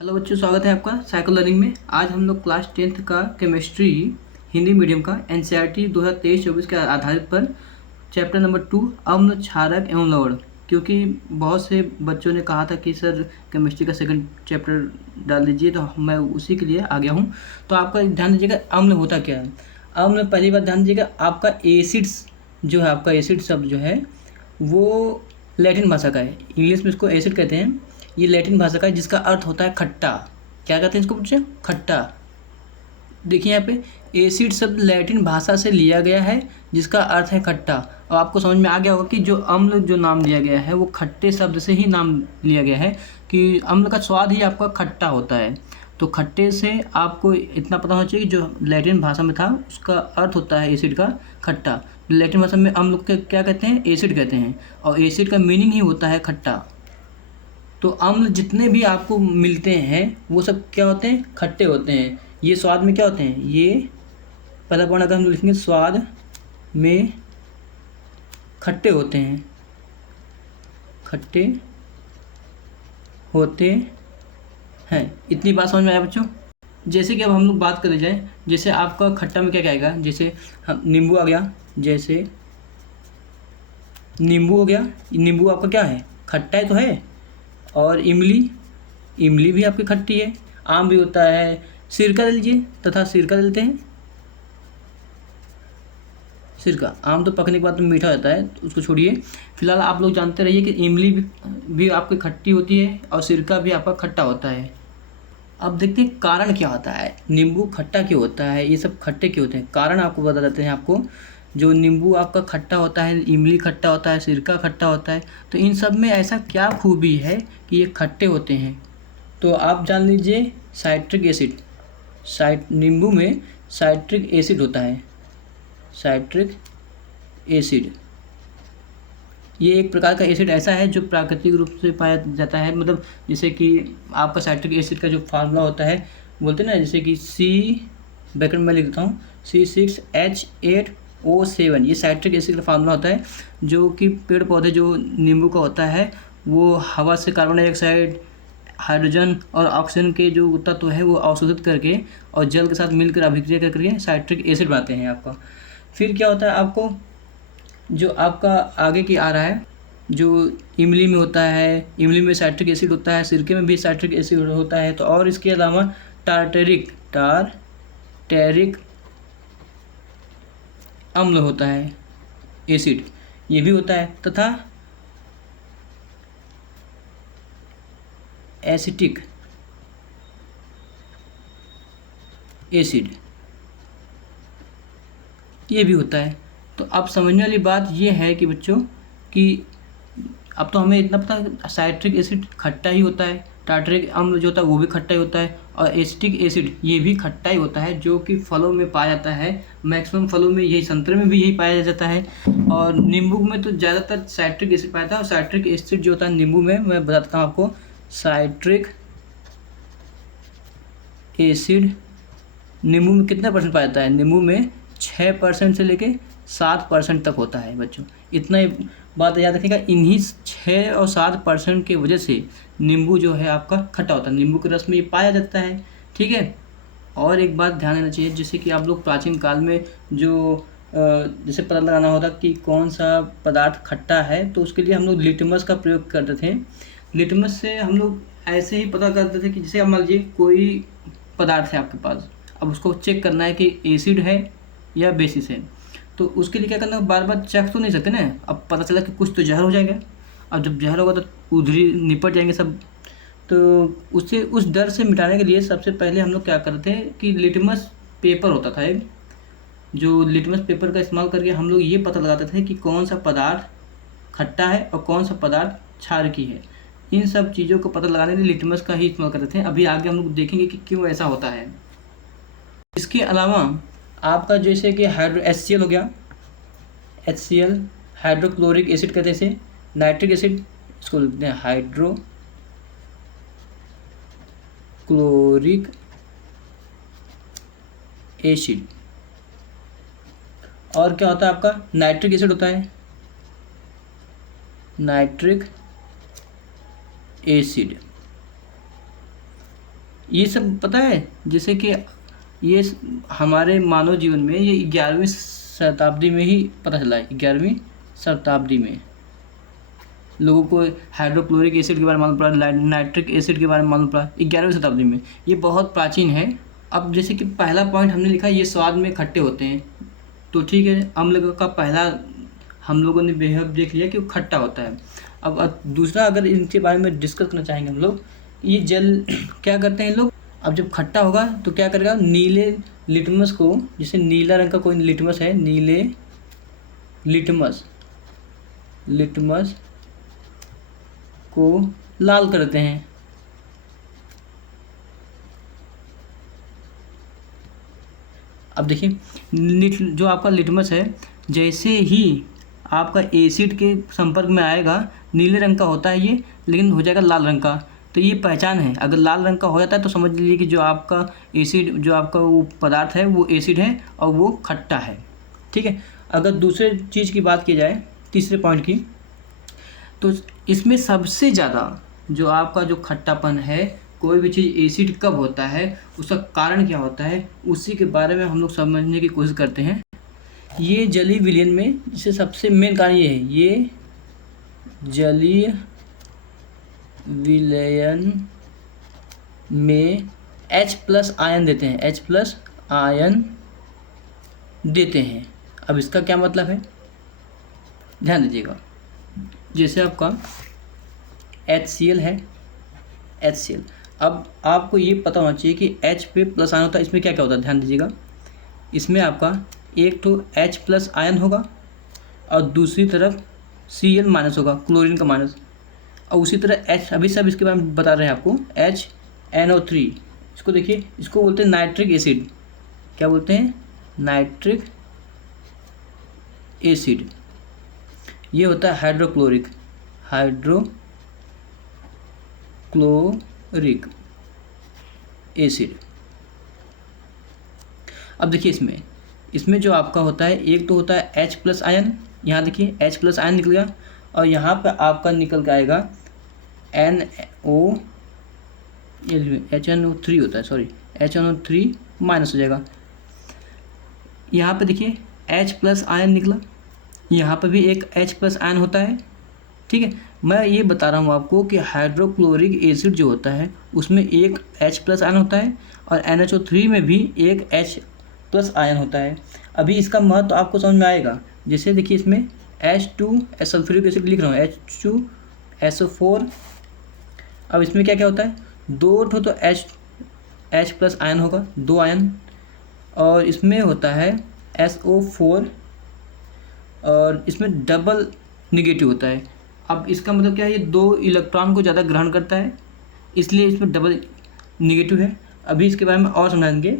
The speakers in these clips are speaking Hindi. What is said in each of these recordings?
हेलो बच्चों, स्वागत है आपका साइको लर्निंग में। आज हम लोग क्लास 10th का केमिस्ट्री हिंदी मीडियम का एनसीईआरटी 2023-24 के आधारित पर चैप्टर नंबर 2 अम्ल क्षारक एवं लवण, क्योंकि बहुत से बच्चों ने कहा था कि सर केमिस्ट्री का सेकंड चैप्टर डाल दीजिए, तो मैं उसी के लिए आ गया हूँ। तो आपका ध्यान दीजिएगा, अम्ल होता क्या है। अम्ल, पहली बात ध्यान दीजिएगा, आपका एसिड्स जो है, आपका एसिड शब्द जो है वो लैटिन भाषा का है। इंग्लिश में इसको एसिड कहते हैं। ये लैटिन भाषा का है जिसका अर्थ होता है खट्टा। क्या कहते हैं इसको बच्चे? खट्टा। देखिए यहाँ पे एसिड शब्द लैटिन भाषा से लिया गया है जिसका अर्थ है खट्टा। और आपको समझ में आ गया होगा कि जो अम्ल जो नाम लिया गया है वो खट्टे शब्द से ही नाम लिया गया है कि अम्ल का स्वाद ही आपका खट्टा होता है। तो खट्टे से आपको इतना पता होना चाहिए कि जो लैटिन भाषा में था उसका अर्थ होता है एसिड का खट्टा। लैटिन भाषा में अम्ल को क्या कहते हैं? एसिड कहते हैं। और एसिड का मीनिंग ही होता है खट्टा। तो अम्ल जितने भी आपको मिलते हैं वो सब क्या होते हैं? खट्टे होते हैं। ये स्वाद में क्या होते हैं? ये पहला पॉइंट अगर हम लिखेंगे, स्वाद में खट्टे होते हैं, खट्टे होते हैं। इतनी बात समझ में आया बच्चों? जैसे कि अब हम लोग बात करें जाए, जैसे आपका खट्टा में क्या क्या आएगा, जैसे हम नींबू आ गया, जैसे नींबू हो गया। नींबू आपका क्या है? खट्टा है तो है। और इमली, इमली भी आपकी खट्टी है। आम भी होता है। सिरका ले लीजिए, तथा सिरका लेते हैं। सिरका, आम तो पकने के बाद में मीठा होता है, तो उसको छोड़िए। फिलहाल आप लोग जानते रहिए कि इमली भी आपकी खट्टी होती है और सिरका भी आपका खट्टा होता है। अब देखते हैं कारण क्या होता है, नींबू खट्टा क्यों होता है, ये सब खट्टे क्यों होते हैं। कारण आपको बता देते हैं। आपको जो नींबू आपका खट्टा होता है, इमली खट्टा होता है, सिरका खट्टा होता है, तो इन सब में ऐसा क्या खूबी है कि ये खट्टे होते हैं। तो आप जान लीजिए, साइट्रिक एसिड। नींबू में साइट्रिक एसिड होता है। साइट्रिक एसिड ये एक प्रकार का एसिड ऐसा है जो प्राकृतिक रूप से पाया जाता है। मतलब जैसे कि आपका साइट्रिक एसिड का जो फार्मूला होता है, बोलते हैं ना, जैसे कि ब्रैकेट में लिख देता हूँ, C6H8O7, ये साइट्रिक एसिड का फार्मूला होता है। जो कि पेड़ पौधे जो नींबू का होता है वो हवा से कार्बन डाइऑक्साइड, हाइड्रोजन और ऑक्सीजन के जो तत्व है वो अवशोषित करके और जल के साथ मिलकर अभिक्रिया करके साइट्रिक एसिड बनाते हैं आपका। फिर क्या होता है, आपको जो आपका आगे की आ रहा है, जो इमली में होता है, इमली में साइट्रिक एसिड होता है, सिरके में भी साइट्रिक एसिड होता है। तो और इसके अलावा टार्टेरिक अम्ल होता है, एसिड, ये भी होता है। तथा एसिटिक एसिड ये भी होता है। तो अब समझने वाली बात ये है कि बच्चों कि अब तो हमें इतना पता, साइट्रिक एसिड खट्टा ही होता है, टार्टरिक अम्ल जो होता है वो भी खट्टा ही होता है, और एसिटिक एसिड ये भी खट्टा ही होता है, जो कि फलों में पाया जाता है। मैक्सिमम फलों में, यही संतरे में भी यही पाया जाता है। और नींबू में तो ज़्यादातर साइट्रिक एसिड पाया जाता है। और साइट्रिक एसिड जो होता है नींबू में, मैं बताता हूँ आपको, साइट्रिक एसिड नींबू में कितना परसेंट पाया जाता है? नींबू में 6% से लेके 7% तक होता है बच्चों। इतना ही बात याद रखिएगा। इन्हीं 6 और 7% की वजह से नींबू जो है आपका खट्टा होता है। नींबू के रस में ये पाया जाता है, ठीक है। और एक बात ध्यान देना चाहिए, जैसे कि आप लोग प्राचीन काल में जो जैसे पता लगाना होता कि कौन सा पदार्थ खट्टा है, तो उसके लिए हम लोग लिटमस का प्रयोग करते थे। लिटमस से हम लोग ऐसे ही पता करते थे कि जैसे अब मान लीजिए कोई पदार्थ है आपके पास, अब उसको चेक करना है कि एसिड है या बेसिस है। तो उसके लिए क्या करना, बार बार चेक तो नहीं सकते ना। अब पता चला कि कुछ तो जहर हो जाएगा। अब जब जहर होगा तो उधर ही निपट जाएंगे सब। तो उससे, उस डर से मिटाने के लिए सबसे पहले हम लोग क्या करते हैं कि लिटमस पेपर होता था एक, जो लिटमस पेपर का इस्तेमाल करके हम लोग ये पता लगाते थे कि कौन सा पदार्थ खट्टा है और कौन सा पदार्थ क्षारकी है। इन सब चीज़ों को पता लगाने के लिए लिटमस का ही इस्तेमाल करते थे। अभी आगे हम लोग देखेंगे कि क्यों ऐसा होता है। इसके अलावा आपका जैसे कि HCl हो गया, HCl हाइड्रोक्लोरिक एसिड कहते हैं इसे। नाइट्रिक एसिड, इसको लिखते हैं हाइड्रोक्लोरिक एसिड। और क्या होता है आपका? नाइट्रिक एसिड होता है, नाइट्रिक एसिड। ये सब पता है, जैसे कि ये हमारे मानव जीवन में ये 11वीं शताब्दी में ही पता चला है। 11वीं शताब्दी में लोगों को हाइड्रोक्लोरिक एसिड के बारे में मालूम पड़ा, नाइट्रिक एसिड के बारे में मालूम पड़ा 11वीं शताब्दी में। ये बहुत प्राचीन है। अब जैसे कि पहला पॉइंट हमने लिखा, ये स्वाद में खट्टे होते हैं, तो ठीक है, अम्ल का पहला हम लोगों ने बेहद देख लिया कि वो खट्टा होता है। अब दूसरा अगर इनके बारे में डिस्कस करना चाहेंगे हम लोग, ये जल क्या करते हैं लोग, अब जब खट्टा होगा तो क्या करेगा, नीले लिटमस को, जैसे नीला रंग का कोई लिटमस है, नीले लिटमस को लाल करते हैं। अब देखिए जो आपका लिटमस है, जैसे ही आपका एसिड के संपर्क में आएगा नीले रंग का होता है ये, लेकिन हो जाएगा लाल रंग का। तो ये पहचान है, अगर लाल रंग का हो जाता है तो समझ लीजिए कि जो आपका एसिड, जो आपका वो पदार्थ है वो एसिड है और वो खट्टा है। ठीक है। अगर दूसरे चीज़ की बात की जाए, तीसरे पॉइंट की, तो इसमें सबसे ज़्यादा जो आपका जो खट्टापन है, कोई भी चीज़ एसिड कब होता है, उसका कारण क्या होता है, उसी के बारे में हम लोग समझने की कोशिश करते हैं। ये जलीय विलयन में जिससे सबसे मेन कारण ये है, ये जलीय विलयन में H+ आयन देते हैं, H+ आयन देते हैं। अब इसका क्या मतलब है, ध्यान दीजिएगा। जैसे आपका HCl है, HCl, अब आपको ये पता होना चाहिए कि H पे प्लस आयन होता है, इसमें क्या क्या होता है, ध्यान दीजिएगा। इसमें आपका एक तो H+ आयन होगा और दूसरी तरफ Cl- होगा, क्लोरीन का माइनस। और उसी तरह H, अभी सब इसके बारे में बता रहे हैं आपको, HNO3, इसको देखिए, इसको बोलते हैं नाइट्रिक एसिड। क्या बोलते हैं, नाइट्रिक एसिड। ये होता है हाइड्रोक्लोरिक एसिड। अब देखिए इसमें जो आपका होता है, एक तो होता है H+ आयन, यहाँ देखिए H+ आयन निकल गया, और यहाँ पर आपका निकल के आएगा HNO3 होता है, सॉरी HNO3- हो जाएगा। यहाँ पे देखिए H+ आयन निकला, यहाँ पर भी एक H+ आयन होता है। ठीक है, मैं ये बता रहा हूँ आपको कि हाइड्रोक्लोरिक एसिड जो होता है उसमें एक H+ आयन होता है और NHO3 में भी एक H+ आयन होता है। अभी इसका महत्व आपको समझ में आएगा। जैसे देखिए इसमें H2 सल्फ्यूरिक एसिड लिख रहा हूँ, H2SO4। अब इसमें क्या क्या होता है, दो ठो तो H+ आयन होगा, 2 आयन, और इसमें होता है SO4 और इसमें डबल निगेटिव होता है। अब इसका मतलब क्या है, ये 2 इलेक्ट्रॉन को ज़्यादा ग्रहण करता है, इसलिए इसमें डबल निगेटिव है। अभी इसके बारे में और समझाएंगे।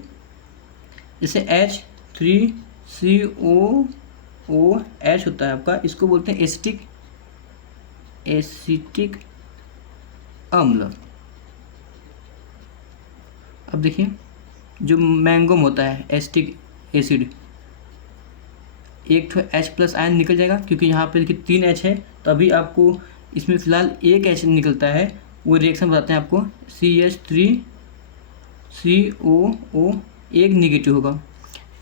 जैसे H3COOH होता है आपका, इसको बोलते हैं एसिटिक अम्ल। अब देखिए जो मैंगोम होता है एसिटिक एसिड, एक तो H+ आयन निकल जाएगा, क्योंकि यहाँ पे देखिए 3 H है, तो अभी आपको इसमें फ़िलहाल एक H निकलता है। वो रिएक्शन बताते हैं आपको, CH3COO एक निगेटिव होगा।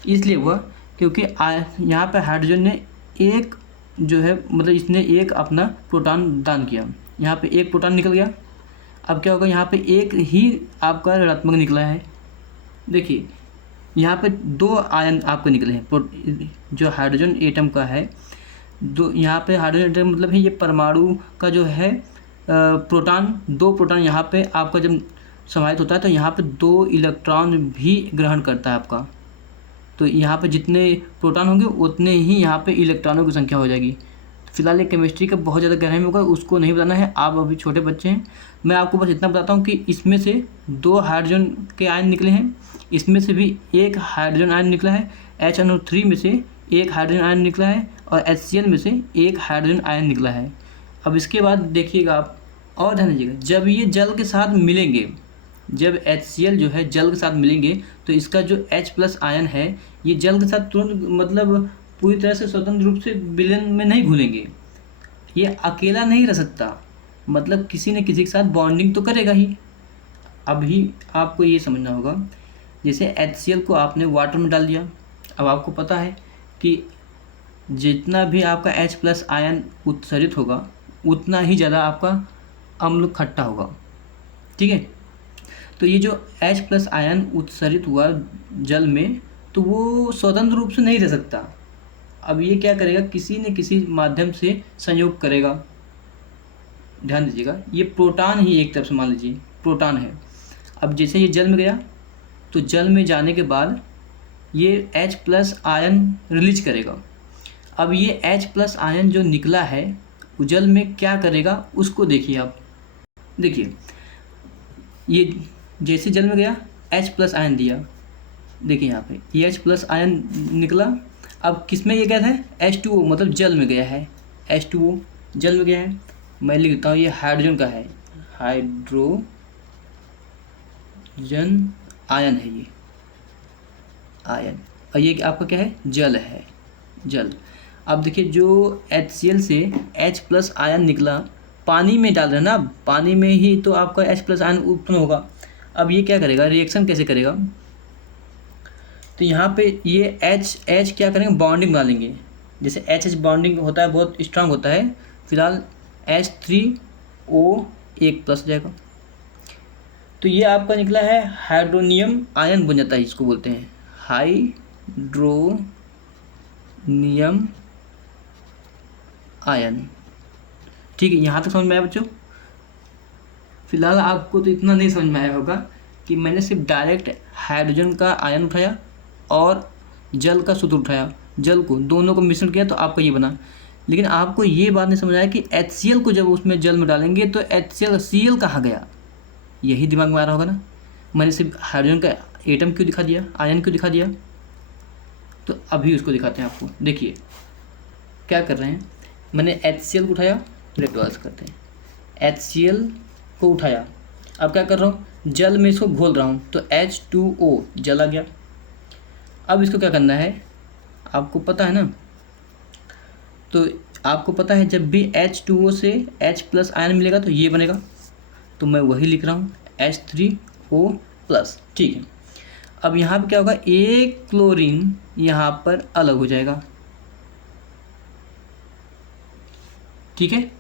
इसलिए हुआ क्योंकि यहाँ पे हाइड्रोजन ने एक जो है, मतलब इसने एक अपना प्रोटॉन दान किया, यहाँ पे एक प्रोटॉन निकल गया। अब क्या होगा, यहाँ पे एक ही आपका ऋणात्मक निकला है। देखिए यहाँ पे 2 आयन आपको निकले हैं, जो हाइड्रोजन एटम का है, दो यहाँ पे हाइड्रोजन एटम मतलब है ये परमाणु का जो है प्रोटॉन, 2 प्रोटॉन यहाँ पे आपका जब समाहित होता है तो यहाँ पे 2 इलेक्ट्रॉन भी ग्रहण करता है आपका। तो यहाँ पे जितने प्रोटॉन होंगे उतने ही यहाँ पे इलेक्ट्रॉनों की संख्या हो जाएगी। फिलहाल ये केमिस्ट्री का बहुत ज़्यादा गहराई में होगा, उसको नहीं बताना है, आप अभी छोटे बच्चे हैं। मैं आपको बस इतना बताता हूँ कि इसमें से 2 हाइड्रोजन के आयन निकले हैं, इसमें से भी एक हाइड्रोजन आयन निकला है, HNO3 में से एक हाइड्रोजन आयन निकला है और HCl में से एक हाइड्रोजन आयन निकला है। अब इसके बाद देखिएगा आप, और ध्यान दीजिएगा, जब ये जल के साथ मिलेंगे, जब HCl जो है जल के साथ मिलेंगे तो इसका जो H+ आयन है ये जल के साथ तुरंत, मतलब पूरी तरह से स्वतंत्र रूप से विलयन में नहीं घुलेंगे, ये अकेला नहीं रह सकता, मतलब किसी न किसी के साथ बॉन्डिंग तो करेगा ही। अभी आपको ये समझना होगा, जैसे HCl को आपने वाटर में डाल दिया, अब आपको पता है कि जितना भी आपका H+ आयन उत्सर्जित होगा उतना ही ज़्यादा आपका अम्ल खट्टा होगा, ठीक है। तो ये जो H+ आयन उत्सर्जित हुआ जल में, तो वो स्वतंत्र रूप से नहीं रह सकता। अब ये क्या करेगा, किसी न किसी माध्यम से संयोग करेगा। ध्यान दीजिएगा, ये प्रोटॉन ही एक तरफ से मान लीजिए प्रोटॉन है। अब जैसे ये जल में गया तो जल में जाने के बाद ये H+ आयन रिलीज करेगा। अब ये H+ आयन जो निकला है वो जल में क्या करेगा उसको देखिए आप। देखिए ये जैसे जल में गया H+ आयन दिया, देखिए यहाँ पे ये H+ आयन निकला। अब किस में ये क्या था, H2O, मतलब जल में गया है, H2O जल में गया है। मैं लिखता हूँ ये हाइड्रोजन का है, हाइड्रोजन आयन है ये आयन, और ये आपका क्या है, जल है, जल। अब देखिए जो HCl से H+ आयन निकला, पानी में डाल रहे हैं ना, अब पानी में ही तो आपका H+ आयन उत्पन्न होगा। अब ये क्या करेगा, रिएक्शन कैसे करेगा, तो यहाँ पे ये H क्या करेंगे, बॉन्डिंग बना लेंगे। जैसे H बॉन्डिंग होता है, बहुत स्ट्रांग होता है। फिलहाल H3O एक प्लस जाएगा, तो ये आपका निकला है हाइड्रोनियम आयन बन जाता है, इसको बोलते हैं हाइड्रोनियम आयन। ठीक है, यहाँ तक समझ में आया बच्चों। फिलहाल आपको तो इतना नहीं समझ में आया होगा कि मैंने सिर्फ डायरेक्ट हाइड्रोजन का आयन उठाया और जल का सूत्र उठाया, जल को दोनों को मिश्रण किया तो आपका ये बना। लेकिन आपको ये बात नहीं समझ आया कि HCl को जब उसमें जल में डालेंगे तो Cl कहाँ गया, यही दिमाग में आ रहा होगा ना। मैंने सिर्फ हाइड्रोजन का एटम क्यों दिखा दिया, आयन क्यों दिखा दिया, तो अभी उसको दिखाते हैं आपको। देखिए क्या कर रहे हैं, मैंने HCl को उठाया, इलेक्ट्रोलाइज करते हैं, HCl को उठाया, अब क्या कर रहा हूँ, जल में इसको घोल रहा हूँ, तो H2O जल आ गया। अब इसको क्या करना है, आपको पता है ना, तो आपको पता है जब भी H2O से H+ आयन मिलेगा तो ये बनेगा, तो मैं वही लिख रहा हूँ H3O+, ठीक है। अब यहाँ पे क्या होगा, एक क्लोरीन यहाँ पर अलग हो जाएगा, ठीक है।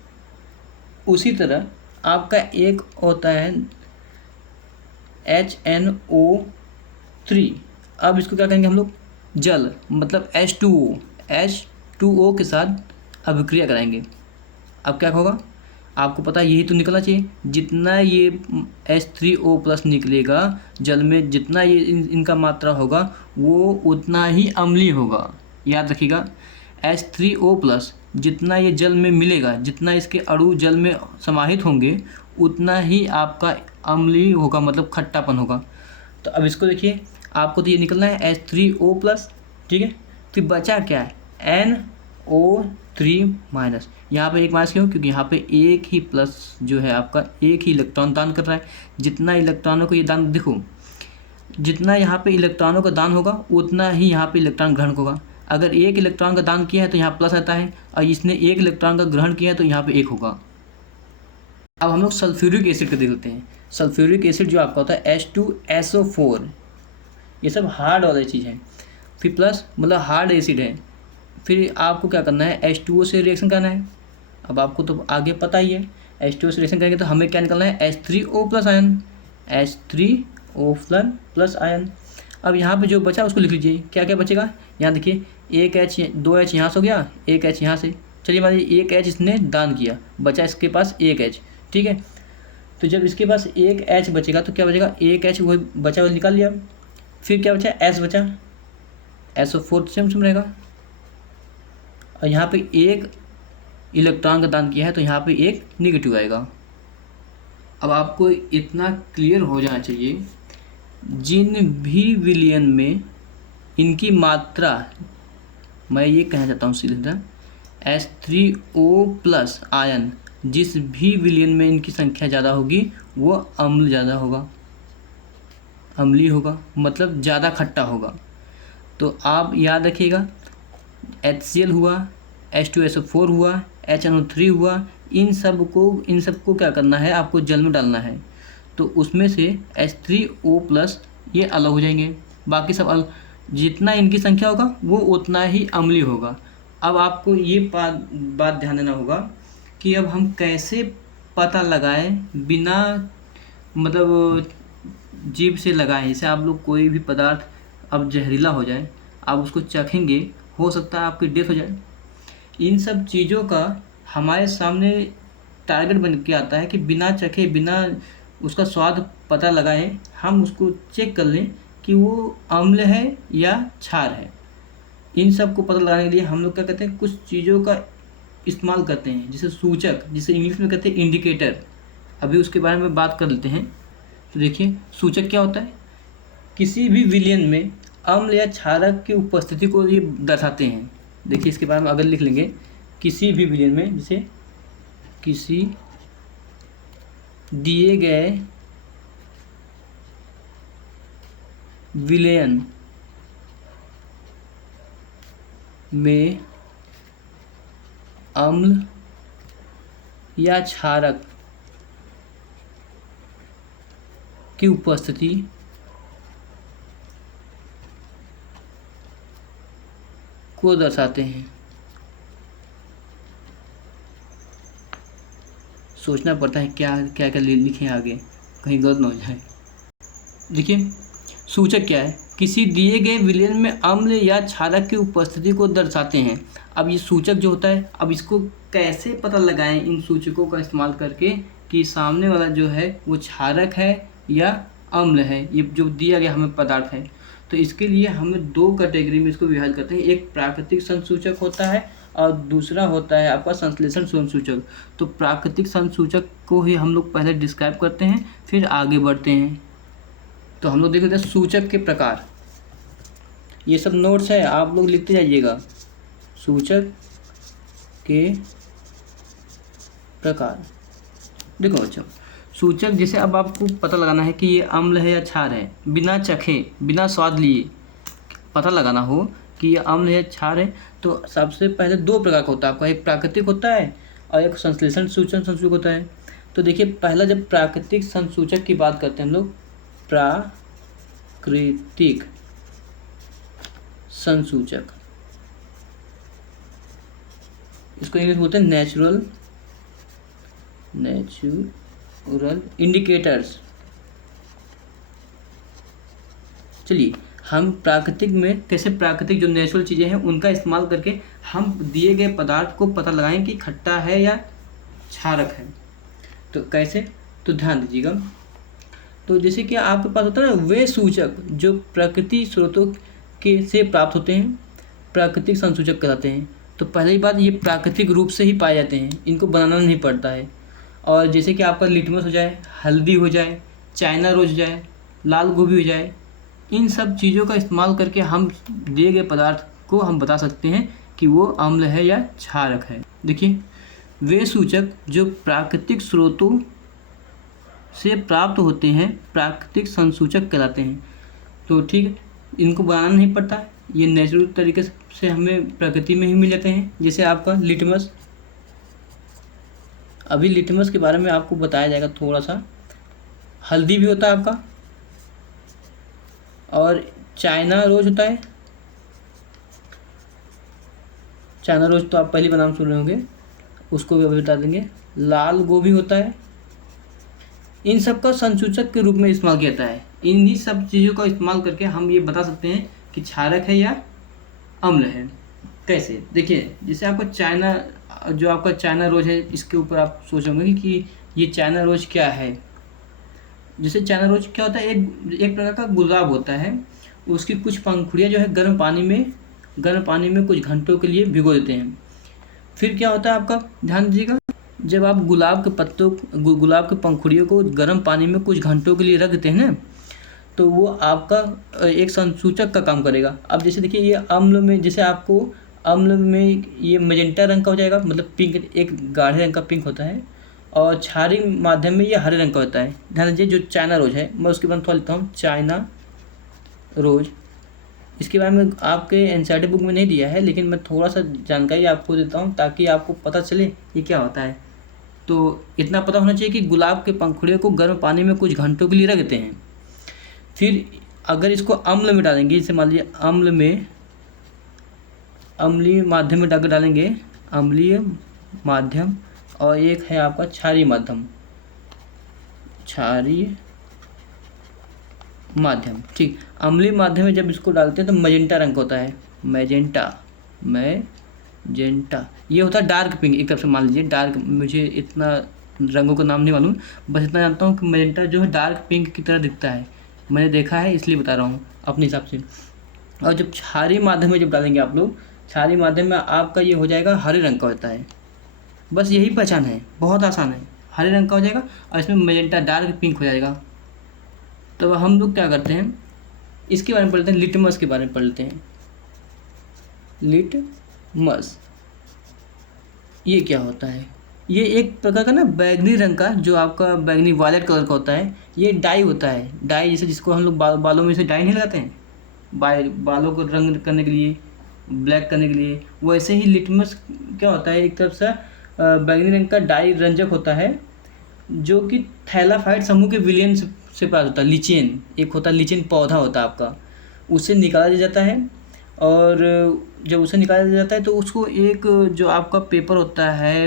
उसी तरह आपका एक होता है HNO3, अब इसको क्या करेंगे हम लोग, जल मतलब H2O के साथ अभिक्रिया कराएंगे। अब क्या होगा, आपको पता है यही तो निकलना चाहिए, जितना ये H3O+ निकलेगा जल में, जितना ये इनका मात्रा होगा वो उतना ही अम्लीय होगा। याद रखिएगा, H3O+ जितना ये जल में मिलेगा, जितना इसके अणु जल में समाहित होंगे उतना ही आपका अम्लीय होगा, मतलब खट्टापन होगा। तो अब इसको देखिए, आपको तो ये निकलना है H3O+, ठीक है। तो बचा क्या है, NO3-। यहाँ पे एक माइनस क्यों, क्योंकि यहाँ पे एक ही प्लस जो है आपका एक ही इलेक्ट्रॉन दान कर रहा है। जितना इलेक्ट्रॉनों को ये दान, देखो जितना यहाँ पे इलेक्ट्रॉनों का दान होगा उतना ही यहाँ पे इलेक्ट्रॉन ग्रहण होगा। अगर एक इलेक्ट्रॉन का दान किया है तो यहाँ प्लस आता है, और इसने एक इलेक्ट्रॉन का ग्रहण किया है तो यहाँ पे एक होगा। अब हम लोग सल्फ्यूरिक एसिड को देख लेते हैं। सल्फ्यूरिक एसिड जो आपका होता है H2SO4, ये सब हार्ड वाली चीज़ है, फिर प्लस मतलब हार्ड एसिड है। फिर आपको क्या करना है, H2O से रिएक्शन करना है। अब आपको तो आगे पता ही है, H2O से रिएक्शन करेंगे तो हमें क्या निकलना है, H3O+ आयन, H3O+ आयन। अब यहाँ पे जो बचा उसको लिख लीजिए, क्या क्या बचेगा, यहाँ देखिए एक H, 2 H यहाँ से हो गया, एक H यहाँ से, चलिए मान लीजिए एक H इसने दान किया, बचा इसके पास एक H, ठीक है। तो जब इसके पास एक H बचेगा तो क्या बचेगा, एक H वही बचा हुआ निकाल लिया। फिर क्या बचा, S बचा, SO4 सेम रहेगा, और यहाँ पे एक इलेक्ट्रॉन का दान किया है तो यहाँ पे एक नेगेटिव आएगा। अब आपको इतना क्लियर हो जाना चाहिए, जिन भी विलयन में इनकी मात्रा, मैं ये कहना चाहता हूँ सीधा, H3O+ आयन जिस भी विलयन में इनकी संख्या ज़्यादा होगी वो अम्ल ज़्यादा होगा, अम्लीय होगा, मतलब ज़्यादा खट्टा होगा। तो आप याद रखिएगा, HCl हुआ, H2SO4 हुआ, HNO3 हुआ, इन सब को क्या करना है, आपको जल में डालना है। तो उसमें से H3O+ ये अलग हो जाएंगे, बाकी सब अलग। जितना इनकी संख्या होगा वो उतना ही अम्लीय होगा। अब आपको ये बात ध्यान देना होगा कि अब हम कैसे पता लगाएं बिना मतलब जीभ से लगाएं। जैसे आप लोग कोई भी पदार्थ अब जहरीला हो जाए, आप उसको चखेंगे, हो सकता है आपकी डेथ हो जाए। इन सब चीज़ों का हमारे सामने टारगेट बन के आता है कि बिना चखे, बिना उसका स्वाद पता लगाए हम उसको चेक कर लें कि वो अम्ल है या क्षार है। इन सब को पता लगाने के लिए हम लोग क्या कहते हैं, कुछ चीज़ों का इस्तेमाल करते हैं, जैसे सूचक, जिसे इंग्लिश में कहते हैं इंडिकेटर। अभी उसके बारे में बात कर लेते हैं। तो देखिए सूचक क्या होता है, किसी भी विलयन में अम्ल या क्षारक की उपस्थिति को ये दर्शाते हैं। देखिए इसके बारे में अगर लिख लेंगे, किसी भी विलयन में, जैसे किसी दिए गए विलयन में अम्ल या क्षारक की उपस्थिति को दर्शाते हैं। सोचना पड़ता है क्या क्या क्या लिखें आगे, कहीं गलत ना हो जाए। देखिए सूचक क्या है, किसी दिए गए विलयन में अम्ल या क्षारक की उपस्थिति को दर्शाते हैं। अब ये सूचक जो होता है, अब इसको कैसे पता लगाएं इन सूचकों का इस्तेमाल करके कि सामने वाला जो है वो क्षारक है या अम्ल है, ये जो दिया गया हमें पदार्थ है। तो इसके लिए हमें दो कैटेगरी में इसको विभाजित करते हैं। एक प्राकृतिक संसूचक होता है और दूसरा होता है आपका संश्लेषण संसूचक। तो प्राकृतिक संसूचक को ही हम लोग पहले डिस्क्राइब करते हैं, फिर आगे बढ़ते हैं। तो हम लोग देख लेते हैं सूचक के प्रकार। ये सब नोट्स है, आप लोग लिखते जाइएगा। सूचक के प्रकार, देखो बच्चों, सूचक जैसे अब आपको पता लगाना है कि ये अम्ल है या क्षार है, बिना चखे, बिना स्वाद लिए पता लगाना हो कि ये अम्ल है या क्षार है, तो सबसे पहले दो प्रकार का होता है आपका, एक प्राकृतिक होता है और एक संश्लेषण संसूचक होता है। तो देखिए पहला जब प्राकृतिक संसूचक की बात करते हैं हम लोग, प्राकृतिक संसूचक, इसको इंग्लिश बोलते हैं नेचुरल इंडिकेटर्स। चलिए हम प्राकृतिक में कैसे, प्राकृतिक जो नेचुरल चीज़ें हैं उनका इस्तेमाल करके हम दिए गए पदार्थ को पता लगाएं कि खट्टा है या क्षारक है। तो कैसे, तो ध्यान दीजिएगा। तो जैसे कि आपके पास होता है ना, वे सूचक जो प्रकृति स्रोतों के से प्राप्त होते हैं, प्राकृतिक संसूचक कहलाते हैं। तो पहली बात, ये प्राकृतिक रूप से ही पाए जाते हैं, इनको बनाना नहीं पड़ता है। और जैसे कि आपका लिटमस हो जाए, हल्दी हो जाए, चाइना रोज हो जाए, लाल गोभी हो जाए, इन सब चीज़ों का इस्तेमाल करके हम दिए गए पदार्थ को हम बता सकते हैं कि वो अम्ल है या क्षारक है। देखिए वे सूचक जो प्राकृतिक स्रोतों से प्राप्त होते हैं प्राकृतिक संसूचक कहलाते हैं। तो ठीक, इनको बनाना नहीं पड़ता, ये नेचुरल तरीके से हमें प्रकृति में ही मिल जाते हैं। जैसे आपका लिटमस, अभी लिटमस के बारे में आपको बताया जाएगा थोड़ा सा। हल्दी भी होता है आपका, और चाइना रोज होता है। चाइना रोज तो आप पहली बार नाम सुन रहे होंगे, उसको भी अभी बता देंगे। लाल गोभी होता है। इन सब का संसूचक के रूप में इस्तेमाल किया जाता है। इन्हीं सब चीज़ों का इस्तेमाल करके हम ये बता सकते हैं कि क्षारक है या अम्ल है। कैसे, देखिए जैसे आपका चाइना, जो आपका चाइना रोज है, इसके ऊपर आप सोचोगे कि ये चाइना रोज क्या है। जैसे चाइना रोज क्या होता है, एक प्रकार का गुलाब होता है, उसकी कुछ पंखुड़ियाँ जो है गर्म पानी में कुछ घंटों के लिए भिगो देते हैं। फिर क्या होता है आपका, ध्यान दीजिएगा, जब आप गुलाब के पत्तों, गुलाब के पंखुड़ियों को गर्म पानी में कुछ घंटों के लिए रख देते हैं ना, तो वो आपका एक संसूचक का काम करेगा। अब जैसे देखिए ये अम्ल में, जैसे आपको अम्ल में ये मजेंटा रंग का हो जाएगा, मतलब पिंक, एक गाढ़े रंग का पिंक होता है, और क्षारीय माध्यम में ये हरे रंग का होता है। ध्यान दीजिए, जो चाइना रोज है, मैं उसके बारे में थोड़ा लेता हूँ। चाइना रोज, इसके बारे में आपके एनसीईआरटी बुक में नहीं दिया है, लेकिन मैं थोड़ा सा जानकारी आपको देता हूँ ताकि आपको पता चले ये क्या होता है। तो इतना पता होना चाहिए कि गुलाब के पंखुड़ियों को गर्म पानी में कुछ घंटों के लिए रखते हैं। फिर अगर इसको अम्ल में डालेंगे, जैसे मान लीजिए अम्लीय माध्यम में डाकर डालेंगे, अम्लीय माध्यम, और एक है आपका क्षारीय माध्यम, क्षारीय माध्यम, ठीक। अम्लीय माध्यम में जब इसको डालते हैं तो मैजेंटा रंग का होता है, मैजेंटा, ये होता है डार्क पिंक। एक तरफ से मान लीजिए डार्क, मुझे इतना रंगों का नाम नहीं मालूम, बस इतना जानता हूँ कि मैजेंटा जो है डार्क पिंक की तरह दिखता है, मैंने देखा है इसलिए बता रहा हूँ अपने हिसाब से। और जब क्षारीय माध्यम में जब डालेंगे आप लोग, क्षारीय माध्यम में आपका ये हो जाएगा हरे रंग का होता है। बस यही पहचान है, बहुत आसान है, हरे रंग का हो जाएगा और इसमें मैजेंटा डार्क पिंक हो जाएगा। तो हम लोग क्या करते हैं, इसके बारे में पढ़ते हैं, लिटमस के बारे में पढ़ लेते हैं। लिटमस ये क्या होता है? ये एक प्रकार का ना बैगनी रंग का, जो आपका बैगनी वायलेट कलर का होता है, ये डाई होता है। डाई जैसे जिसको हम लोग बालों में से डाई नहीं लगाते हैं, बालों को रंग करने के लिए, ब्लैक करने के लिए, वैसे ही लिटमस क्या होता है, एक तरफ से बैगनी रंग का डाई रंजक होता है, जो कि थैलाफाइट समूह के विलयन से प्राप्त होता है। लिचेन एक होता है, लिचेन पौधा होता है आपका, उससे निकाला जाता है। और जब उसे निकाला जाता है तो उसको एक जो आपका पेपर होता है,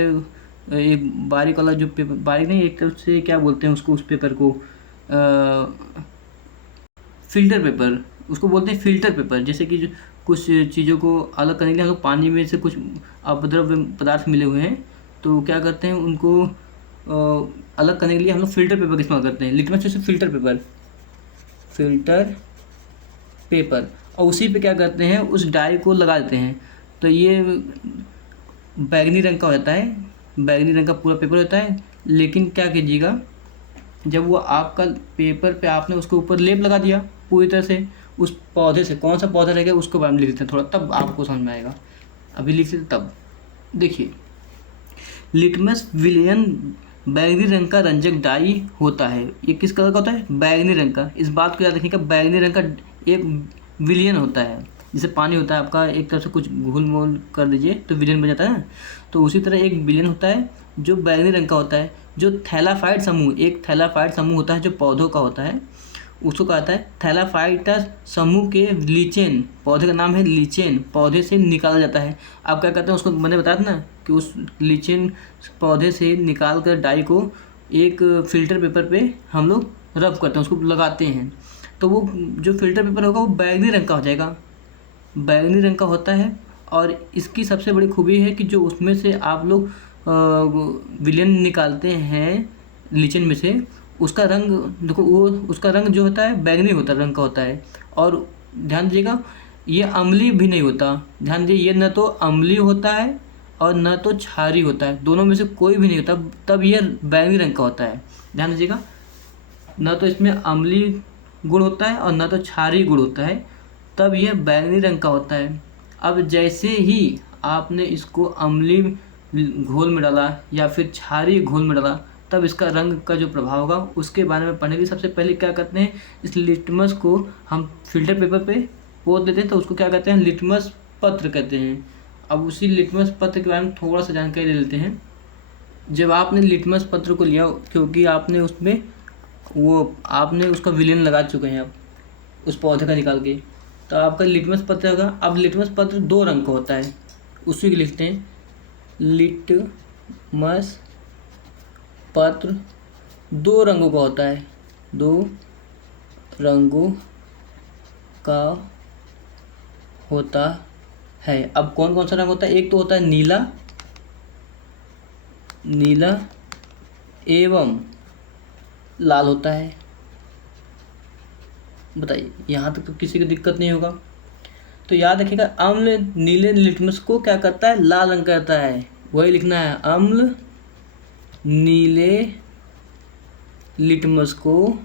एक बारीक वाला जो पेपर, बारीक नहीं, एक तरफ से क्या बोलते हैं उसको, उस पेपर को फिल्टर पेपर, उसको बोलते हैं फिल्टर पेपर। जैसे कि जो कुछ चीज़ों को अलग करने के लिए हम लोग पानी में से कुछ अपद्रव्य पदार्थ मिले हुए हैं, तो क्या करते हैं उनको अलग करने के लिए हम लोग फिल्टर पेपर का इस्तेमाल करते हैं। लिटमस जैसे फिल्टर पेपर, और उसी पे क्या करते हैं, उस डाई को लगा देते हैं। तो ये बैगनी रंग का होता है, बैगनी रंग का पूरा पेपर होता है। लेकिन क्या कीजिएगा, जब वो आपका पेपर पे आपने उसके ऊपर लेप लगा दिया पूरी तरह से, उस पौधे से, कौन सा पौधा रहेगा उसको बारे में लिख देते हैं थोड़ा, तब आपको समझ में आएगा। अभी लिख देते तब देखिए, लिटमस विलियन बैगनी रंग का रंजक डाई होता है। ये किस कलर का होता है? बैगनी रंग का। इस बात को याद रखिएगा, बैगनी रंग का एक विलियन होता है। जैसे पानी होता है आपका, एक तरफ से कुछ घोल मोल कर दीजिए तो विलियन बन जाता है, तो उसी तरह एक विलियन होता है जो बैगनी रंग का होता है, जो थैलाफाइट समूह, एक थैलाफाइट समूह होता है जो पौधों का होता है, उसको कहता है थैलाफाइटस समूह के लीचेन, पौधे का नाम है लीचेन, पौधे से निकाला जाता है। आप क्या कहते हैं उसको, मैंने बताया था ना कि उस लीचेन पौधे से निकाल कर डाई को एक फ़िल्टर पेपर पे हम लोग रब करते हैं, उसको लगाते हैं, तो वो जो फ़िल्टर पेपर होगा वो बैगनी रंग का हो जाएगा, बैगनी रंग का होता है। और इसकी सबसे बड़ी खूबी है कि जो उसमें से आप लोग विलियन निकालते हैं लीचेन में से, उसका रंग देखो, वो उसका रंग जो होता है बैगनी होता है, रंग का होता है। और ध्यान दीजिएगा, ये अम्लीय भी नहीं होता, ध्यान दीजिए, ये न तो अम्लीय होता है और न तो क्षारीय होता है, दोनों में से कोई भी नहीं होता, तब ये बैगनी रंग का होता है। ध्यान दीजिएगा, न तो इसमें अम्लीय गुण होता है और न तो क्षारीय गुण होता है, तब यह बैगनी रंग का होता है। अब जैसे ही आपने इसको अम्लीय घोल में डाला या फिर क्षारीय घोल में डाला, तब इसका रंग का जो प्रभाव होगा उसके बारे में पढ़ने के लिए सबसे पहले क्या करते हैं, इस लिटमस को हम फिल्टर पेपर पे पोत देते हैं, तो उसको क्या कहते हैं, लिटमस पत्र कहते हैं। अब उसी लिटमस पत्र के बारे में थोड़ा सा जानकारी ले लेते हैं। जब आपने लिटमस पत्र को लिया, क्योंकि आपने उसमें आपने उसका विलयन लगा चुके हैं आप उस पौधे का निकाल के, तो आपका लिटमस पत्र होगा। अब लिटमस पत्र 2 रंग का होता है, उसी को लिखते हैं, लिटमस पत्र 2 रंगों का होता है, 2 रंगों का होता है। अब कौन कौन सा रंग होता है? एक तो होता है नीला एवं लाल होता है। बताइए, यहाँ तक तो किसी को दिक्कत नहीं होगा। तो याद रखिएगा, अम्ल नीले लिटमस को क्या करता है, लाल रंग करता है, वही लिखना है, अम्ल नीले लिटमस को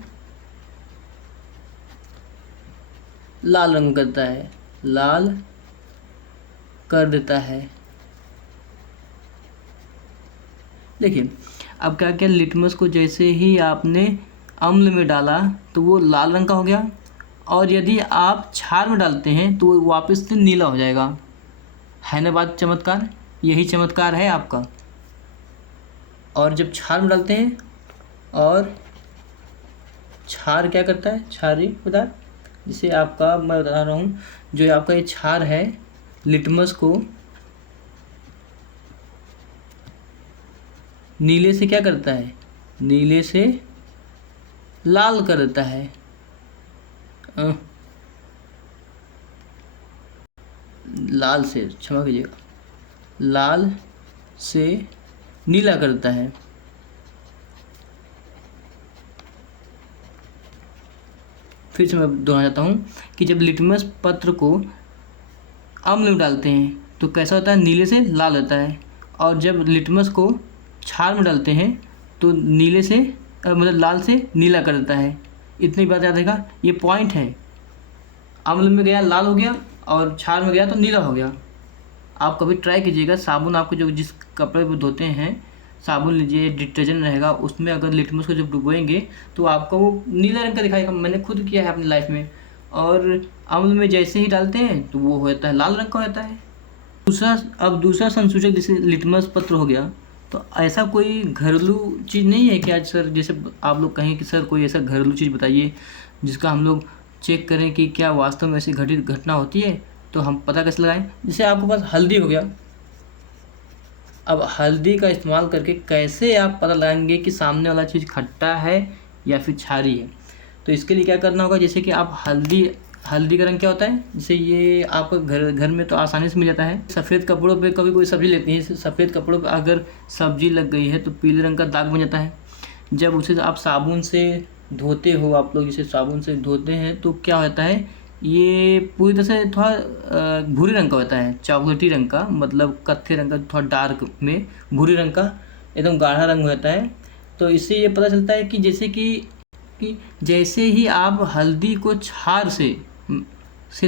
लाल रंग करता है, लाल कर देता है। देखिए, अब क्या क्या, लिटमस को जैसे ही आपने अम्ल में डाला तो वो लाल रंग का हो गया, और यदि आप क्षार में डालते हैं तो वो वापस से नीला हो जाएगा। है ना बात चमत्कार? यही चमत्कार है आपका। और जब क्षार में डालते हैं, और क्षार क्या करता है, क्षारीय पदार्थ, जिसे आपका मैं बता रहा हूँ, जो आपका ये क्षार है लिटमस को नीले से क्या करता है, नीले से लाल कर देता है। लाल से, क्षमा कीजिएगा, लाल से नीला करता है। फिर से मैं दोहराता हूँ कि जब लिटमस पत्र को अम्ल में डालते हैं तो कैसा होता है, नीले से लाल होता है, और जब लिटमस को क्षार में डालते हैं तो नीले से मतलब लाल से नीला कर देता है। इतनी बात याद रखा, ये पॉइंट है। अम्ल में गया लाल हो गया, और क्षार में गया तो नीला हो गया। आप कभी ट्राई कीजिएगा, साबुन आपको जो जिस कपड़े पर धोते हैं, साबुन लीजिए, डिटर्जेंट रहेगा, उसमें अगर लिटमस को जब डुबोएंगे तो आपको वो नीला रंग का दिखाएगा। मैंने खुद किया है अपनी लाइफ में। और अम्ल में जैसे ही डालते हैं तो वो होता है लाल रंग का होता है। दूसरा संसूचक जैसे लिटमस पत्र हो गया, तो ऐसा कोई घरेलू चीज़ नहीं है कि आज सर, जैसे आप लोग कहें कि सर कोई ऐसा घरेलू चीज़ बताइए जिसका हम लोग चेक करें कि क्या वास्तव में ऐसी घटित घटना होती है, तो हम पता कैसे लगाएं। जैसे आपके पास हल्दी हो गया, अब हल्दी का इस्तेमाल करके कैसे आप पता लगाएंगे कि सामने वाला चीज़ खट्टा है या फिर क्षारी है। तो इसके लिए क्या करना होगा, जैसे कि आप हल्दी का रंग क्या होता है, जैसे ये आपको घर में तो आसानी से मिल जाता है। सफ़ेद कपड़ों पे कभी कोई सब्ज़ी लेती है, सफ़ेद कपड़ों पे अगर सब्ज़ी लग गई है तो पीले रंग का दाग बन जाता है। जब उसे आप साबुन से धोते हो, आप लोग इसे साबुन से धोते हैं तो क्या होता है, ये पूरी तरह से थोड़ा भूरे रंग का होता है, चॉकलेटी रंग का, मतलब कत्थे रंग का, थोड़ा डार्क में भूरे रंग का एकदम गाढ़ा रंग होता है। तो इससे ये पता चलता है कि जैसे ही आप हल्दी को क्षार से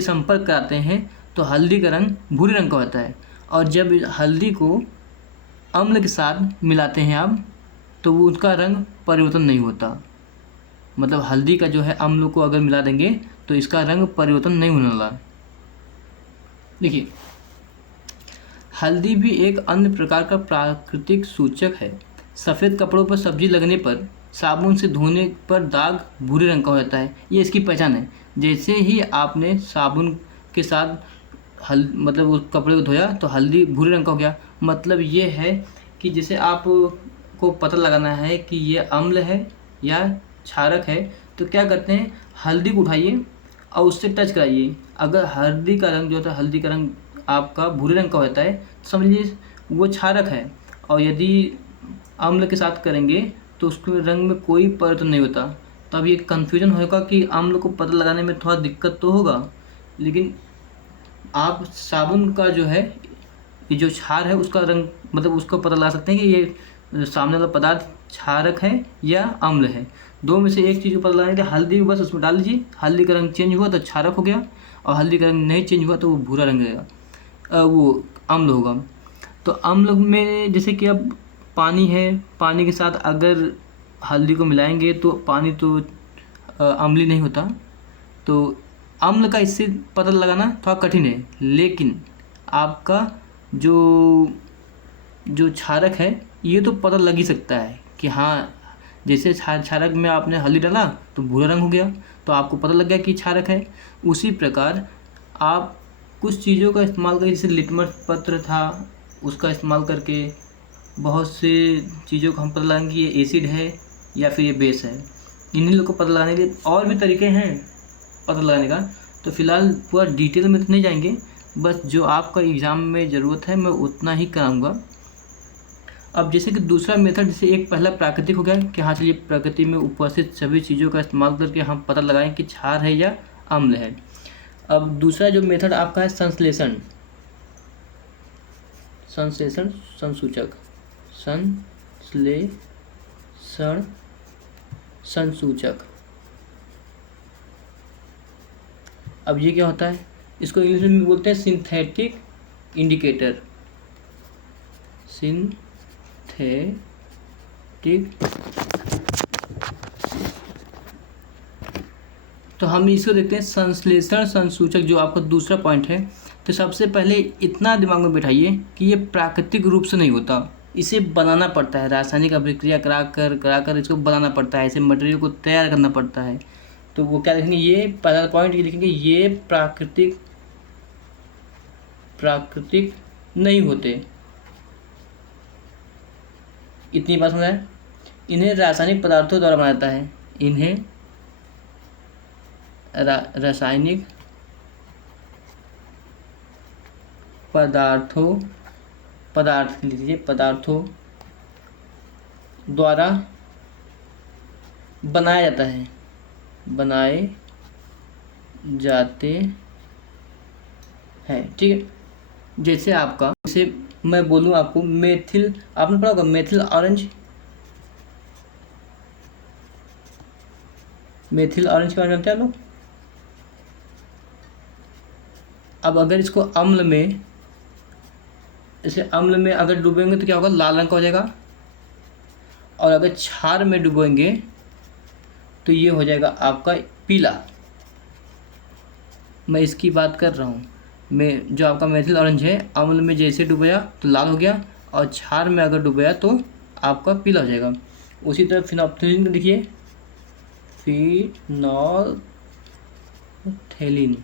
संपर्क कराते हैं तो हल्दी का रंग भूरे रंग का होता है, और जब हल्दी को अम्ल के साथ मिलाते हैं आप तो वो उसका रंग परिवर्तन नहीं होता। मतलब हल्दी का जो है अम्ल को अगर मिला देंगे तो इसका रंग परिवर्तन नहीं होने वाला। देखिए, हल्दी भी एक अन्य प्रकार का प्राकृतिक सूचक है। सफ़ेद कपड़ों पर सब्जी लगने पर, साबुन से धोने पर दाग भूरे रंग का हो जाता है, ये इसकी पहचान है। जैसे ही आपने साबुन के साथ मतलब उस कपड़े को धोया तो हल्दी भूरे रंग का हो गया। मतलब ये है कि जैसे आप को पता लगाना है कि ये अम्ल है या क्षारक है, तो क्या करते हैं, हल्दी को उठाइए और उससे टच कराइए। अगर हल्दी का रंग जो होता है, हल्दी का रंग आपका भूरे रंग का होता है, तो समझ लीजिए वो क्षारक है। और यदि अम्ल के साथ करेंगे तो उसके रंग में कोई परिवर्तन नहीं होता। तब ये कन्फ्यूजन होगा कि अम्ल को पता लगाने में थोड़ा दिक्कत तो होगा, लेकिन आप साबुन का जो है, ये जो क्षार है उसका रंग, मतलब उसको पता लगा सकते हैं कि ये सामने वाला पदार्थ क्षारक है या अम्ल है। दो में से एक चीज़ को पता लगाने के लिए हल्दी बस उसमें डाल दीजिए, हल्दी का रंग चेंज हुआ तो क्षारक हो गया, और हल्दी का रंग नहीं चेंज हुआ तो वो भूरा रंग रहेगा, वो अम्ल होगा। तो अम्ल में जैसे कि अब पानी है, पानी के साथ अगर हल्दी को मिलाएंगे तो पानी तो अम्लीय नहीं होता। तो अम्ल का इससे पता लगाना थोड़ा कठिन है, लेकिन आपका जो क्षारक है ये तो पता लग ही सकता है कि हाँ, जैसे क्षारक में आपने हल्दी डाला तो भूरा रंग हो गया, तो आपको पता लग गया कि क्षारक है। उसी प्रकार आप कुछ चीज़ों का इस्तेमाल करके, जैसे लिटमस पत्र था, उसका इस्तेमाल करके बहुत से चीज़ों को हम पता लगाएंगे कि ये एसिड है या फिर ये बेस है। इन्हीं लोग को पता लगाने के और भी तरीके हैं पता लगाने का, तो फिलहाल पूरा डिटेल में तो नहीं जाएंगे, बस जो आपका एग्ज़ाम में ज़रूरत है मैं उतना ही कराऊंगा। अब जैसे कि दूसरा मेथड, जैसे एक पहला प्राकृतिक हो गया कि हाँ चलिए प्रकृति में उपस्थित सभी चीज़ों का इस्तेमाल करके हम पता लगाएं कि क्षार है या अम्ल है। अब दूसरा जो मेथड आपका है संश्लेषण संसूचक, संश्लेषण संसूचक। अब ये क्या होता है, इसको इंग्लिश में बोलते हैं सिंथेटिक इंडिकेटर, तो हम इसको देखते हैं संश्लेषण संसूचक, जो आपका दूसरा पॉइंट है। तो सबसे पहले इतना दिमाग में बैठाइए कि ये प्राकृतिक रूप से नहीं होता, इसे बनाना पड़ता है, रासायनिक अभिक्रिया करा कर इसको बनाना पड़ता है, ऐसे मटेरियल को तैयार करना पड़ता है। तो वो क्या लिखेंगे, ये पहला पॉइंट ये लिखेंगे, ये प्राकृतिक नहीं होते। इतनी बात समझ आए। इन्हें रासायनिक पदार्थों द्वारा बनाया जाता है, इन्हें रासायनिक पदार्थों द्वारा बनाए जाते हैं। ठीक है, जैसे आपका, जैसे मैं बोलूँ आपको मेथिल, आपने पढ़ा होगा मेथिल ऑरेंज के बारे में जानते हैं आप लोग। अब अगर इसको अम्ल में, इसे अम्ल में अगर डुबोएंगे तो क्या होगा, लाल रंग का हो जाएगा। और अगर क्षार में डुबोएंगे तो ये हो जाएगा आपका पीला। मैं इसकी बात कर रहा हूँ, मैं जो आपका मेथिल ऑरेंज है, अम्ल में जैसे डुबोया तो लाल हो गया, और क्षार में अगर डुबोया तो आपका पीला हो जाएगा। उसी तरह फिनोल्फ्थेलिन को देखिए, फिनोल्फ्थेलिन,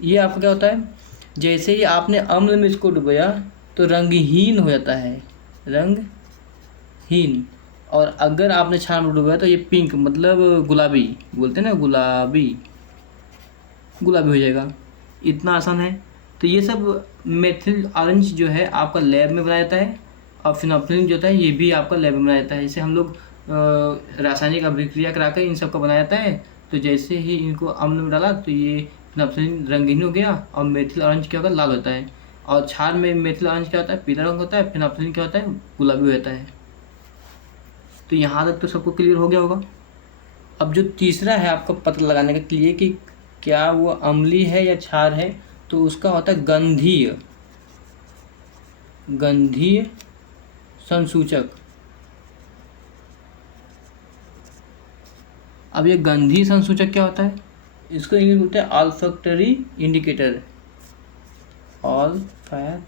ये आपका क्या होता है, जैसे ही आपने अम्ल में इसको डुबोया तो रंगहीन हो जाता है, रंगहीन। और अगर आपने क्षार में डुबोया तो ये पिंक, मतलब गुलाबी बोलते हैं ना, गुलाबी हो जाएगा। इतना आसान है। तो ये सब मेथिल ऑरेंज जो है आपका लैब में बनाया जाता है, और फिनोल्फ्थेलिन जो होता है ये भी आपका लैब में बनाया जाता है। इसे हम लोग रासायनिक अभिक्रिया कराकर इन सब का बनाया जाता है। तो जैसे ही इनको अम्ल में डाला तो ये फिनोल्फ्थेलिन रंगीन हो गया, और मेथिल ऑरेंज क्या होगा, लाल होता है। और क्षार में मेथिल ऑरेंज क्या होता है, पीला रंग होता है, फिनोल्फ्थेलिन क्या होता है, गुलाबी होता है। तो यहाँ तक तो सबको क्लियर हो गया होगा। अब जो तीसरा है आपको पता लगाने के लिए कि क्या वो अम्लीय है या क्षार है, तो उसका होता है गंधीय संसूचक। अब ये गंधीय संसूचक क्या होता है, इसको इंग्लिश बोलते हैं ऑल्फैक्टरी इंडिकेटर, ऑल्फैक्टरी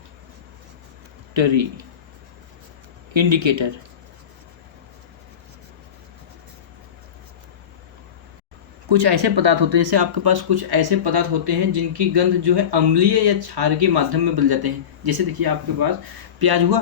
इंडिकेटर। कुछ ऐसे पदार्थ होते हैं, जैसे आपके पास कुछ ऐसे पदार्थ होते हैं जिनकी गंध जो है अम्लीय या क्षार के माध्यम में बदल जाते हैं। जैसे देखिए आपके पास प्याज हुआ,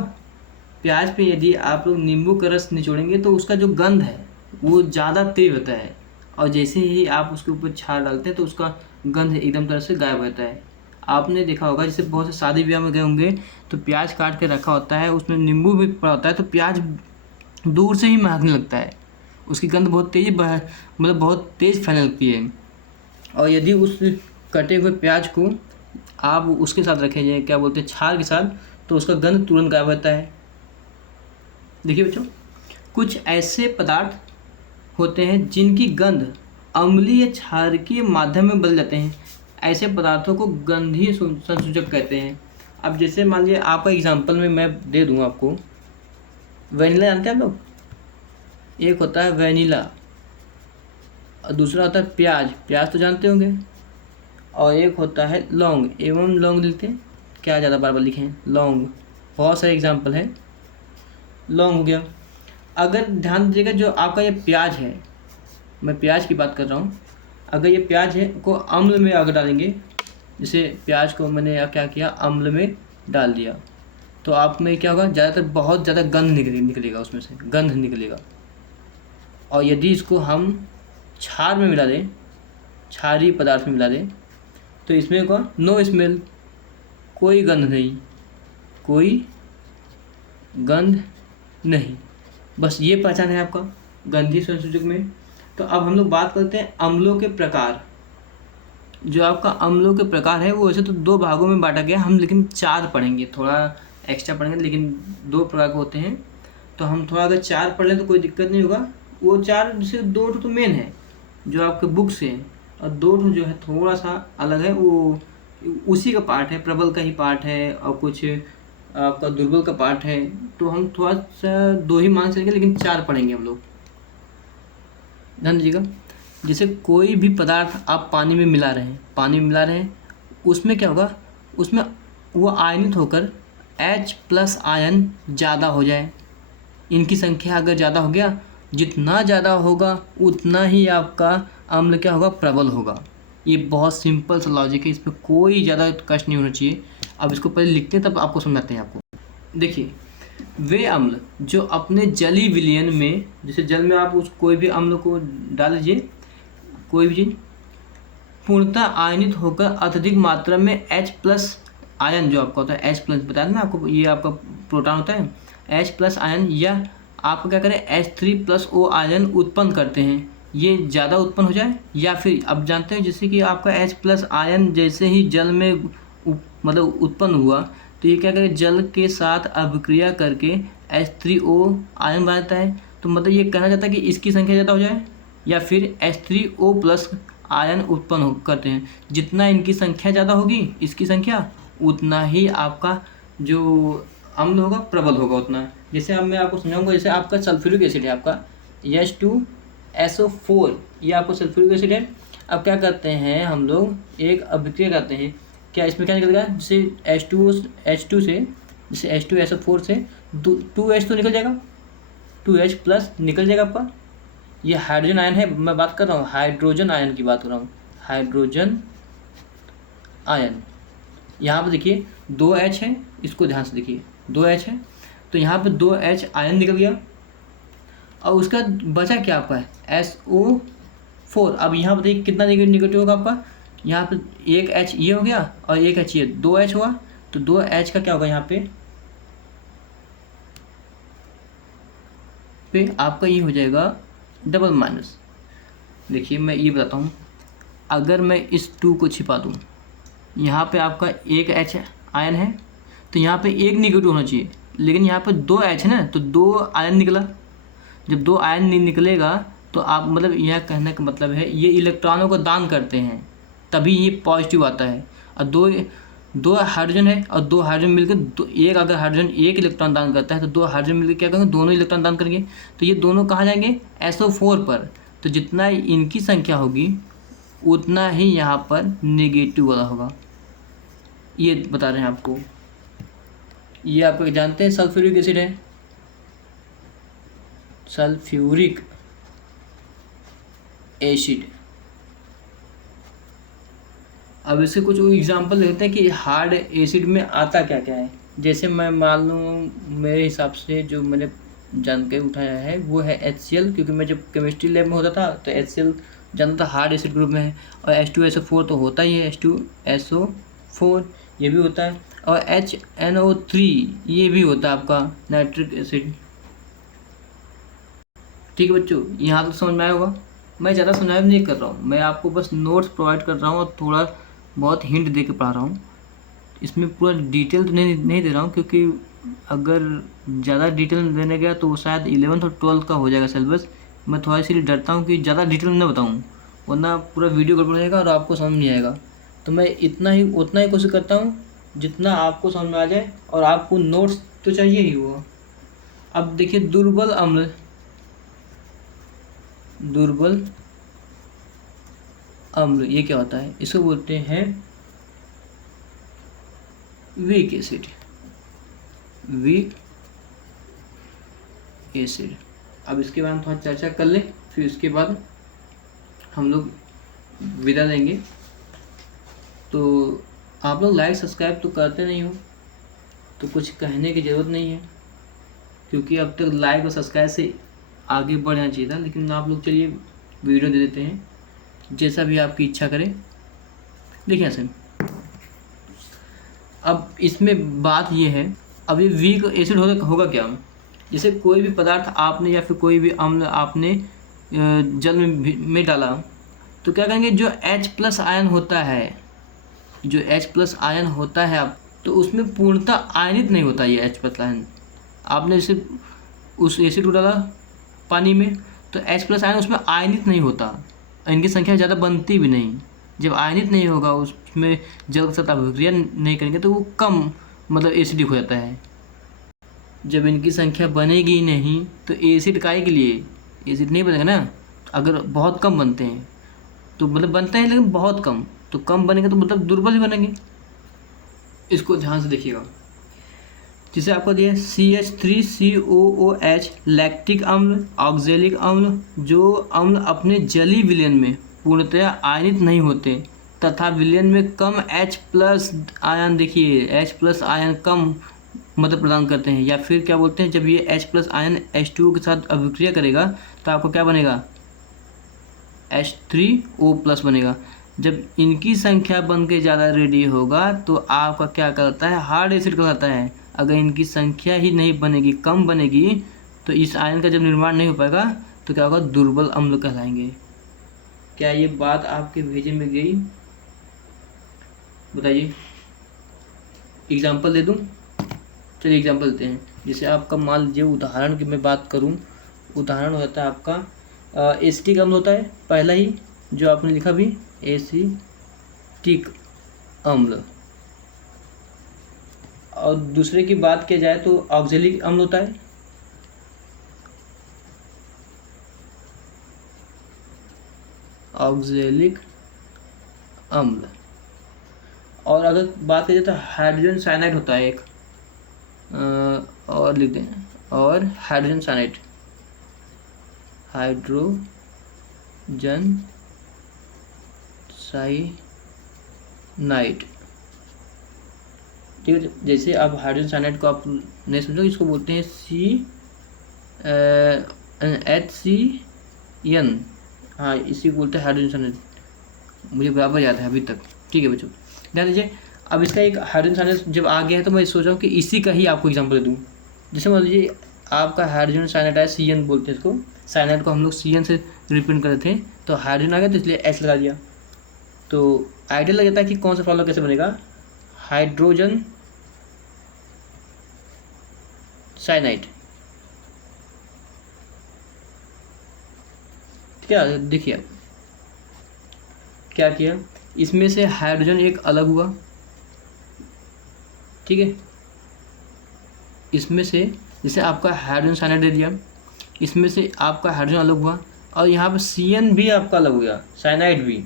प्याज पे यदि आप लोग नींबू का रस निचोड़ेंगे तो उसका जो गंध है वो ज़्यादा तेज होता है, और जैसे ही आप उसके ऊपर क्षार डालते हैं तो उसका गंध एकदम तरह से गायब होता है। आपने देखा होगा, जैसे बहुत से शादी ब्याह में गए होंगे तो प्याज काट के रखा होता है, उसमें नींबू भी पड़ा होता है, तो प्याज दूर से ही महकने लगता है, उसकी गंध बहुत तेज, मतलब बहुत तेज़ फैलने लगती है। और यदि उस कटे हुए प्याज को आप उसके साथ रखें जाए, क्या बोलते हैं, क्षार के साथ, तो उसका गंध तुरंत गायब होता है। देखिए बच्चों, कुछ ऐसे पदार्थ होते हैं जिनकी गंध अम्लीय क्षार के माध्यम में बदल जाते हैं, ऐसे पदार्थों को गंधीय संसूचक कहते हैं। अब जैसे मान लीजिए आपका एग्जांपल में मैं दे दूँ आपको, वैनिला जानते हैं आप लोग, एक होता है वैनिला और दूसरा होता है प्याज तो जानते होंगे, और एक होता है लौंग, एवं लौंग लिखते हैं, क्या ज़्यादा बार लिखे हैं, लौंग। बहुत सारे एग्जांपल है, लौंग हो गया। अगर ध्यान दीजिएगा, जो आपका ये प्याज है, मैं प्याज की बात कर रहा हूँ, अगर ये प्याज है को अम्ल में अगर डालेंगे, जैसे प्याज को मैंने क्या किया, अम्ल में डाल दिया, तो आप में क्या होगा, ज़्यादातर बहुत ज़्यादा गंध निकलेगा, उसमें से गंध निकलेगा। और यदि इसको हम क्षार में मिला दें, क्षारीय पदार्थ में मिला दें, तो इसमें को नो स्मेल, कोई गंध नहीं, बस ये पहचान है आपका गंधीय संसूचक में। तो अब हम लोग बात करते हैं अम्लों के प्रकार। जो आपका अम्लों के प्रकार है वो वैसे तो 2 भागों में बांटा गया, हम लेकिन 4 पढ़ेंगे, थोड़ा एक्स्ट्रा पढ़ेंगे, लेकिन 2 प्रकार के होते हैं। तो हम थोड़ा अगर 4 पढ़ लें तो कोई दिक्कत नहीं होगा। वो 4 जैसे 2 तो मेन है जो आपके बुक से हैं, और 2 जो है थोड़ा सा अलग है, वो उसी का पार्ट है, प्रबल का ही पार्ट है, और कुछ आपका दुर्बल का पार्ट है। तो हम थोड़ा सा 2 ही मान चलेंगे, लेकिन 4 पढ़ेंगे हम लोग, ध्यान दीजिएगा। जैसे कोई भी पदार्थ आप पानी में मिला रहे हैं, उसमें क्या होगा, उसमें वो आयनित होकर H प्लस आयन ज़्यादा हो जाए। इनकी संख्या अगर ज़्यादा हो गया, जितना ज़्यादा होगा उतना ही आपका अम्ल क्या होगा, प्रबल होगा। ये बहुत सिंपल सा लॉजिक है, इसमें कोई ज़्यादा कष्ट नहीं होना चाहिए। अब इसको पहले लिखते हैं तब आपको समझाते हैं। आपको देखिए, वे अम्ल जो अपने जलीय विलयन में, जैसे जल में आप उस कोई भी अम्ल को डाल दीजिए, कोई भी चीज़, पूर्णतः आयनित होकर अत्यधिक मात्रा में H प्लस आयन जो आपका होता है, H प्लस बताया ना आपको, ये आपका प्रोटॉन होता है, H प्लस आयन, या आप क्या करें H3+O आयन उत्पन्न करते हैं, ये ज़्यादा उत्पन्न हो जाए। या फिर अब जानते हैं जैसे कि आपका H प्लस आयन जैसे ही जल में मतलब उत्पन्न हुआ, तो ये क्या करें, जल के साथ अभिक्रिया करके H3O आयन बनाता है। तो मतलब ये कहना चाहता है कि इसकी संख्या ज़्यादा हो जाए, या फिर H3O+ आयन उत्पन्न करते हैं। जितना इनकी संख्या ज़्यादा होगी, इसकी संख्या, उतना ही आपका जो अम्ल होगा प्रबल होगा उतना। जैसे अब मैं आपको समझाऊंगा, जैसे आपका सल्फ्यूरिक एसिड है, आपका H2SO4, ये आपको सल्फ्यूरिक एसिड है। अब क्या करते हैं हम लोग, एक अभिक्रिया करते हैं, क्या इसमें क्या निकलेगा, जैसे H2 से, जैसे H2SO4 से 2H तो निकल जाएगा, 2H+ निकल जाएगा आपका। ये हाइड्रोजन आयन है, मैं बात कर रहा हूँ हाइड्रोजन आयन की बात कर रहा हूँ, हाइड्रोजन आयन। यहाँ पर देखिए 2H है, इसको ध्यान से देखिए, 2H है, तो यहाँ पे 2H आयन निकल गया, और उसका बचा क्या आपका है SO4। अब यहाँ पर देखिए कितना निगेटिव होगा आपका, यहाँ पे एक H ये हो गया और एक H ये, 2H हुआ, तो 2H का क्या होगा यहाँ पे आपका ये हो जाएगा डबल माइनस। देखिए मैं ये बताता हूँ, अगर मैं इस 2 को छिपा दूँ, यहाँ पे आपका एक H आयन है, तो यहाँ पे एक निगेटिव होना चाहिए, लेकिन यहाँ पे 2H है ना, तो 2 आयन निकला। जब 2 आयन नहीं निकलेगा तो आप मतलब यह कहने का मतलब है ये इलेक्ट्रॉनों को दान करते हैं, तभी ये पॉजिटिव आता है। और दो हाइड्रोजन है, और 2 हाइड्रोजन मिलकर एक, अगर हाइड्रोजन एक इलेक्ट्रॉन दान करता है तो 2 हाइड्रोजन मिलकर क्या करेंगे, दोनों इलेक्ट्रॉन दान करेंगे, तो ये दोनों कहाँ जाएंगे, SO4 पर। तो जितना इनकी संख्या होगी उतना ही यहाँ पर नेगेटिव वाला होगा, ये बता रहे हैं आपको। ये आपको जानते हैं सल्फ्यूरिक एसिड है, सल्फ्यूरिक एसिड। अब इसके कुछ एग्जांपल देते हैं कि हार्ड एसिड में आता क्या क्या है। जैसे मैं मान लूँ, मेरे हिसाब से जो मैंने जान के उठाया है वो है HCl, क्योंकि मैं जब केमिस्ट्री लैब में होता था तो HCl जानता था हार्ड एसिड ग्रुप में है, और H2SO4 तो होता ही है, H2SO4 ये भी होता है, और HNO3 ये भी होता है आपका नाइट्रिक एसिड। ठीक है बच्चों, यहाँ तो समझ में आया होगा। मैं ज़्यादा समझाया नहीं कर रहा हूँ, मैं आपको बस नोट्स प्रोवाइड कर रहा हूँ और थोड़ा बहुत हिंट दे के पढ़ा रहा हूँ। इसमें पूरा डिटेल तो नहीं दे रहा हूँ, क्योंकि अगर ज़्यादा डिटेल देने गया तो शायद 11th और 12th का हो जाएगा सिलेबस। मैं थोड़ा इसीलिए डरता हूँ कि ज़्यादा डिटेल न बताऊँ, वरना पूरा वीडियो गड़बड़ जाएगा और आपको समझ नहीं आएगा। तो मैं उतना ही कोशिश करता हूँ जितना आपको समझ में आ जाए, और आपको नोट्स तो चाहिए ही वो। अब देखिए दुर्बल अम्ल ये क्या होता है, इसको बोलते हैं वीक एसिड। अब इसके बारे में थोड़ा चर्चा कर लें, फिर उसके बाद हम लोग विदा लेंगे। तो आप लोग लाइक सब्सक्राइब तो करते नहीं हो, तो कुछ कहने की ज़रूरत नहीं है, क्योंकि अब तक लाइक और सब्सक्राइब से आगे बढ़ना चाहिए था। लेकिन आप लोग चलिए वीडियो दे देते हैं, जैसा भी आपकी इच्छा करें। देखिए सर, अब इसमें बात ये है, अब ये वीक एसिड होगा क्या, जैसे कोई भी पदार्थ आपने या फिर कोई भी अम्ल आपने जल में डाला, तो क्या करेंगे, जो H+ आयन होता है, जो H+ आयन होता है आप, तो उसमें पूर्णतः आयनित नहीं होता ये H+ आयन। आपने जैसे उस एसिड को डाला पानी में, तो H+ आयन उसमें आयनित नहीं होता, इनकी संख्या ज़्यादा बनती भी नहीं। जब आयनित नहीं होगा, उसमें जल के साथ अभिक्रिया नहीं करेंगे, तो वो कम मतलब एसिडिक हो जाता है। जब इनकी संख्या बनेगी नहीं तो एसिड काहे के लिए, एसिड नहीं बनेगा ना। अगर बहुत कम बनते हैं तो मतलब बनते हैं लेकिन बहुत कम, तो कम बनेंगे तो मतलब दुर्बल ही बनेंगे। इसको ध्यान से देखिएगा। जिसे आपको दिया है CH3COOH लैक्टिक अम्ल, ऑक्जेलिक अम्ल, जो अम्ल अपने जलीय विलयन में पूर्णतया आयनित नहीं होते तथा विलयन में कम H+ आयन, देखिए H+ आयन कम मदद प्रदान करते हैं। या फिर क्या बोलते हैं, जब ये H+ आयन H2O के साथ अभिक्रिया करेगा तो आपको क्या बनेगा, H3O+ बनेगा। जब इनकी संख्या बन के ज़्यादा रेडी होगा तो आपका क्या कहलाता है, हार्ड एसिड कहलाता है। अगर इनकी संख्या ही नहीं बनेगी, कम बनेगी, तो इस आयन का जब निर्माण नहीं हो पाएगा तो क्या होगा, दुर्बल अम्ल कहलाएंगे। क्या ये बात आपके भेजे में गई, बताइए। एग्जाम्पल दे दूं, चलिए एग्जाम्पल देते हैं। जैसे आपका मान लीजिए, उदाहरण की मैं बात करूं, उदाहरण होता है आपका एसिटिक अम्ल होता है, पहला ही जो आपने लिखा भी, एसिटिक अम्ल। और दूसरे की बात किया जाए तो ऑक्जेलिक अम्ल होता है, ऑक्जेलिक अम्ल। और अगर बात की जाए तो हाइड्रोजन साइनाइड होता है एक, और लिख दें, और हाइड्रोजन साइनाइड, हाइड्रोजन साइनाइड, ठीक है। जैसे अब हाइड्रोजन साइनाइड को आप नहीं समझो, इसको बोलते हैं HCN, हाँ इसी को बोलते हैं हाइड्रोजन साइनाइड, मुझे बराबर याद है अभी तक, ठीक है बच्चों। ध्यान दीजिए, अब इसका एक हाइड्रोजन साइनाइड जब आ गया है तो मैं सोच रहा हूँ कि इसी का ही आपको एग्जांपल दे दूँ। जैसे मान लीजिए आपका हाइड्रोजन साइनाइड है, CN बोलते हैं इसको, साइनाइड को हम लोग CN से रिप्रेजेंट कर रहे थे, तो हाइड्रोजन आ गया तो इसलिए H लगा दिया। तो आइडिया लग जाता है कि कौन सा फॉर्मूला कैसे बनेगा, हाइड्रोजन साइनाइड, क्या देखिए क्या किया, इसमें से हाइड्रोजन एक अलग हुआ, ठीक है। इसमें से जैसे आपका हाइड्रोजन साइनाइड दे दिया, इसमें से आपका हाइड्रोजन अलग हुआ, और यहाँ पर CN भी आपका अलग हो गया, साइनाइड भी,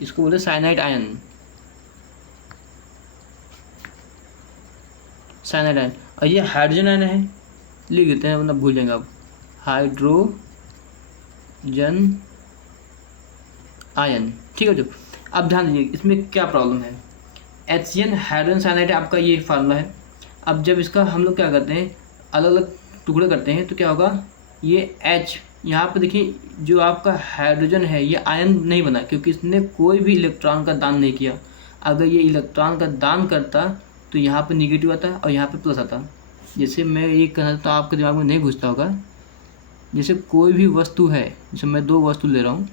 इसको बोलते हैं साइनाइड आयन, साइनाइड आयन। और ये हाइड्रोजन आयन है, लिख देते हैं वरना भूल जाएंगे आप, हाइड्रोजन आयन, ठीक है। जो अब ध्यान दीजिए इसमें क्या प्रॉब्लम है, HCN हाइड्रोजन साइनाइड आपका ये फार्मूला है। अब जब इसका हम लोग क्या करते हैं, अलग अलग टुकड़े करते हैं तो क्या होगा, ये H यहाँ पे देखिए, जो आपका हाइड्रोजन है ये आयन नहीं बना क्योंकि इसने कोई भी इलेक्ट्रॉन का दान नहीं किया। अगर ये इलेक्ट्रॉन का दान करता तो यहाँ पे निगेटिव आता और यहाँ पे प्लस आता। जैसे मैं ये कहना तो आपके दिमाग में नहीं घुसता होगा, जैसे कोई भी वस्तु है, जैसे मैं दो वस्तु ले रहा हूँ,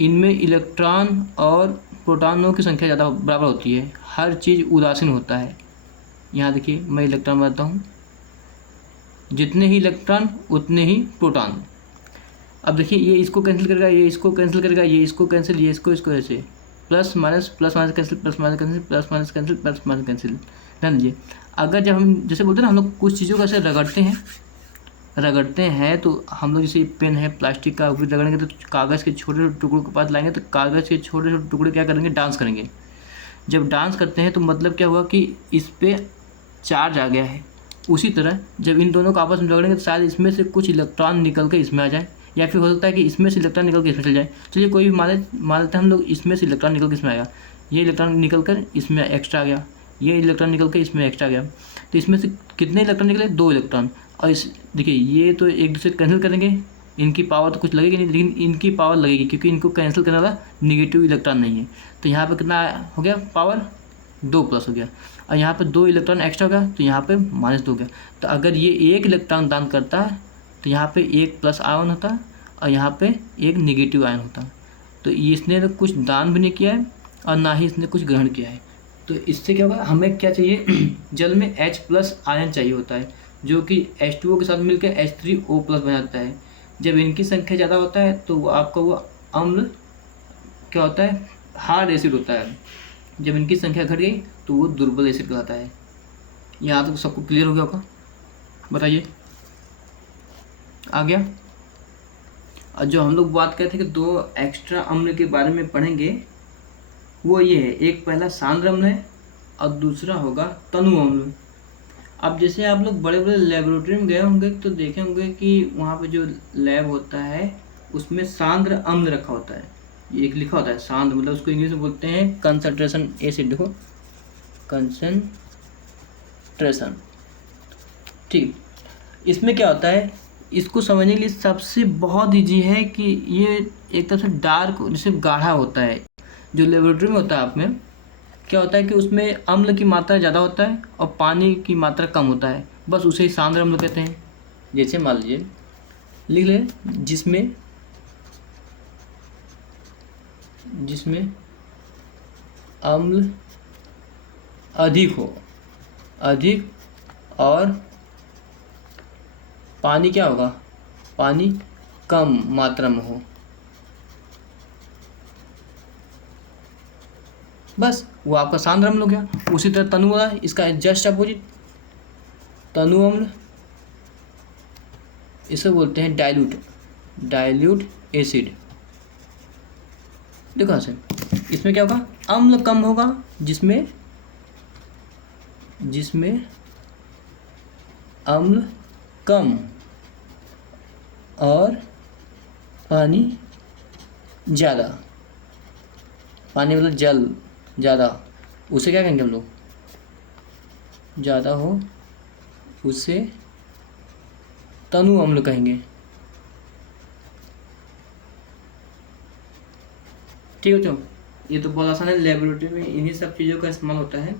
इनमें इलेक्ट्रॉन और प्रोटॉनों की संख्या ज़्यादा बराबर होती है, हर चीज़ उदासीन होता है। यहाँ देखिए मैं इलेक्ट्रॉन बनाता हूँ, जितने ही इलेक्ट्रॉन उतने ही प्रोटॉन। अब देखिए ये इसको कैंसिल करेगा, ये इसको कैंसिल करेगा, ये इसको कैंसिल, ये इसको ऐसे, plus minus cancel, plus minus cancel, plus minus cancel, plus minus cancel. ध्यान दीजिए, अगर जब हम जैसे बोलते हैं ना, हम लोग कुछ चीज़ों को ऐसे रगड़ते हैं तो हम लोग जैसे पेन है प्लास्टिक का, फिर रगड़ेंगे तो कागज़ के छोटे टुकड़ों के पास लाएंगे तो कागज़ के छोटे छोटे टुकड़े क्या करेंगे, डांस करेंगे। जब डांस करते हैं तो मतलब क्या हुआ कि इस पर चार्ज आ गया है। उसी तरह जब इन दोनों को आपस में रगड़ेंगे तो शायद इसमें से कुछ इलेक्ट्रॉन निकल के इसमें आ जाए, या फिर हो सकता है कि इसमें से इलेक्ट्रॉन निकल के इसमें चल जाए। चलिए कोई भी मान लेते हैं हम लोग, इसमें से इलेक्ट्रॉन निकल के इसमें आएगा, ये इलेक्ट्रॉन निकल कर इसमें एक्स्ट्रा आ गया, ये इलेक्ट्रॉन निकल के इसमें एक्स्ट्रा आ गया। तो इसमें से कितने इलेक्ट्रॉन निकले, 2 इलेक्ट्रॉन। और इस देखिए ये तो एक दूसरे कैंसिल करेंगे, इनकी पावर तो कुछ लगेगी नहीं, लेकिन इनकी पावर लगेगी क्योंकि इनको कैंसिल करने वाला निगेटिव इलेक्ट्रॉन नहीं है। तो यहाँ पे कितना हो गया, पावर 2 प्लस हो गया, और यहाँ पे 2 इलेक्ट्रॉन एक्स्ट्रा हो गया तो यहाँ पे -2 हो गया। तो अगर ये 1 इलेक्ट्रॉन दान करता तो यहाँ पे 1 प्लस आयन होता और यहाँ पे 1 निगेटिव आयन होता। तो इसने तो कुछ दान भी नहीं किया है और ना ही इसने कुछ ग्रहण किया है। तो इससे क्या होगा, हमें क्या चाहिए, जल में H+ आयन चाहिए होता है, जो कि H2O के साथ मिलकर H3O+ बनाता है। जब इनकी संख्या ज़्यादा होता है तो आपका वो अम्ल क्या होता है, हार्ड एसिड होता है। जब इनकी संख्या घट गई तो वो दुर्बल एसिड कहलाता है। यहाँ तक सबको क्लियर हो गया होगा, बताइए आ गया। और जो हम लोग बात करते हैं कि 2 एक्स्ट्रा अम्ल के बारे में पढ़ेंगे, वो ये है, एक पहला सांद्र अम्ल है और दूसरा होगा तनु अम्ल। अब जैसे आप लोग बड़े बड़े लेबोरेटरी में गए होंगे तो देखे होंगे कि वहाँ पे जो लैब होता है उसमें सांद्र अम्ल रखा होता है, ये एक लिखा होता है सांद्र, मतलब उसको इंग्लिश में बोलते हैं कंसंट्रेशन एसिड। देखो कंसंट्रेशन, ठीक। इसमें क्या होता है, इसको समझने के लिए सबसे बहुत ईजी है कि ये एक तरह से डार्क जैसे गाढ़ा होता है। जो लेबोरेटरी में होता है आप में क्या होता है कि उसमें अम्ल की मात्रा ज़्यादा होता है और पानी की मात्रा कम होता है, बस उसे ही सांद्र अम्ल कहते हैं। जैसे मान लीजिए लिख ले, जिसमें अम्ल अधिक हो, अधिक, और पानी क्या होगा, पानी कम मात्रा में हो, बस वो आपका सांद्र अम्ल हो गया। उसी तरह तनु वाला, इसका जस्ट अपोजिट तनु अम्ल, इसे बोलते हैं डाइल्यूट एसिड। देखो सर, इसमें क्या होगा, अम्ल कम होगा, जिसमें अम्ल कम और पानी ज़्यादा, पानी मतलब जल ज़्यादा, उसे क्या कहेंगे हम लोग, ज़्यादा हो उसे तनु अम्ल कहेंगे। ठीक है बच्चों, ये तो बहुत आसान है, लेबोरेटरी में इन्हीं सब चीज़ों का इस्तेमाल होता है।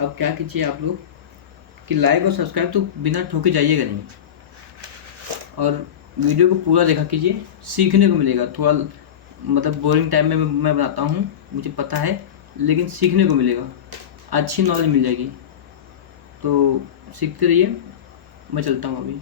अब क्या कीजिए आप लोग कि लाइक और सब्सक्राइब तो बिना ठोके जाइएगा नहीं, और वीडियो को पूरा देखा कीजिए, सीखने को मिलेगा। थोड़ा मतलब बोरिंग टाइम में मैं बनाता हूँ, मुझे पता है, लेकिन सीखने को मिलेगा, अच्छी नॉलेज मिल जाएगी। तो सीखते रहिए, मैं चलता हूँ अभी।